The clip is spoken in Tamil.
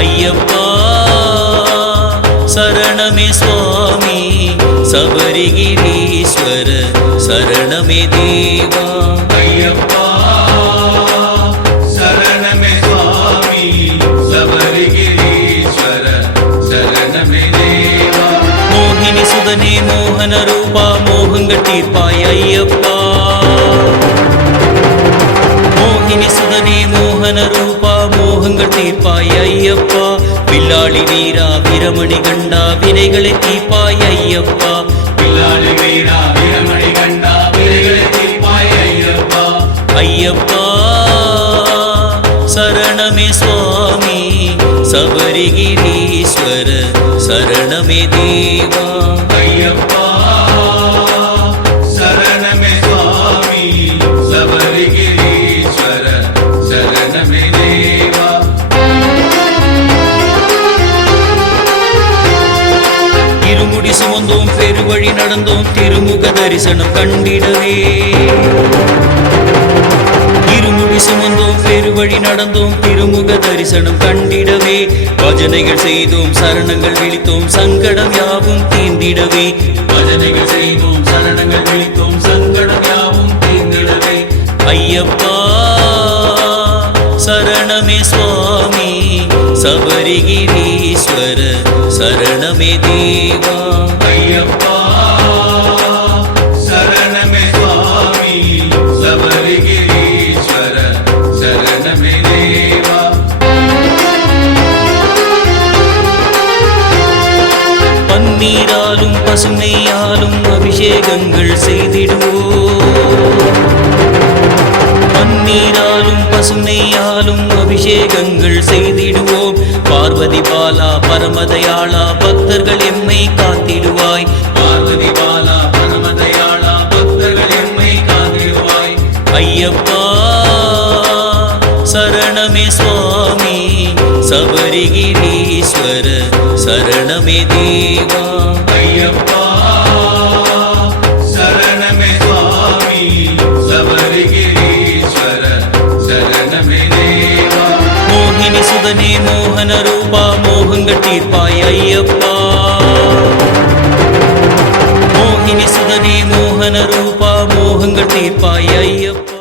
ஐயப்பா சரணமே சுவாமி சபரிகிரீஸ்வர சரணமே தேவா. ஐயப்பா சரணமே சுவாமி சபரிகிரீஸ்வர சரணமே தேவா. மோகினி சுதனே மோகன ரூபா மோகங்கள் தீர்ப்பாய் ஐயப்பா. மோகினி சுதனே மோகன ரூபா மோகங்கள் தீர்ப்பாய் ஐயப்பா. வில்லாளி வீரா வீரமணி கண்டா வினைகளை தீர்ப்பாய் ஐயப்பா. வில்லாளி வீரா வீரமணி கண்டா வினைகளை தீர்ப்பாய் ஐயப்பா. ஐயப்பா சரணமே சுவாமி சபரிகிரீஸ்வர சரணமே தேவா. ஐயப்பா சரணமே சுவாமி சபரிகிரீஸ்வர சரணமே தேவா. இருமுடி சுமந்தோம் பெருவழி நடந்தோம் திருமுக தரிசனம் கண்டிடவே. இருமுடி சுமந்தோம் பெருவழி நடந்தோம் திருமுக தரிசனம் கண்டிடவே. பஜனைகள் செய்தோம் சரணங்கள் விழித்தோம் சங்கடம் யாவும் தீர்ந்திடவே. பஜனைகள் செய்தோம் சரணங்கள் விழித்தோம் சங்கடம் யாவும் தீர்ந்திடவே. ஐயப்பா சரணமே சுவாமி சபரிகிரீஸ்வர சரணமே தேவா. ஐயப்பா சரணமே சுவாமி சபரிகிரீஸ்வர சரணமே தேவா. பன்னீராலும் பசுமையாலும் அபிஷேகங்கள் செய்திடுவோம். பன்னீராலும் பசுமையாலும் அபிஷேகங்கள் செய்திடுவோம். பார்வதி பாலா பரமதயாளா பக்தர்கள் எம்மை காத்திடுவாய். பார்வதி பாலா பரமதயாளா பக்தர்கள் எம்மை காத்திடுவாய். ஐயப்பா சரணமே சுவாமி சபரிகிரீஸ்வர சரணமே தேவா. ஐயப்பா சரணமே சுவாமி சபரிகிரீஸ்வர சரணமே தேவா. மோகினி சுதனே மோகன ரூபா மோகங்கள் தீர்ப்பாய் ஐயப்பா. மோகினி சுதனே மோகன ரூபா மோகங்கள் தீர்ப்பாய் ஐயப்பா.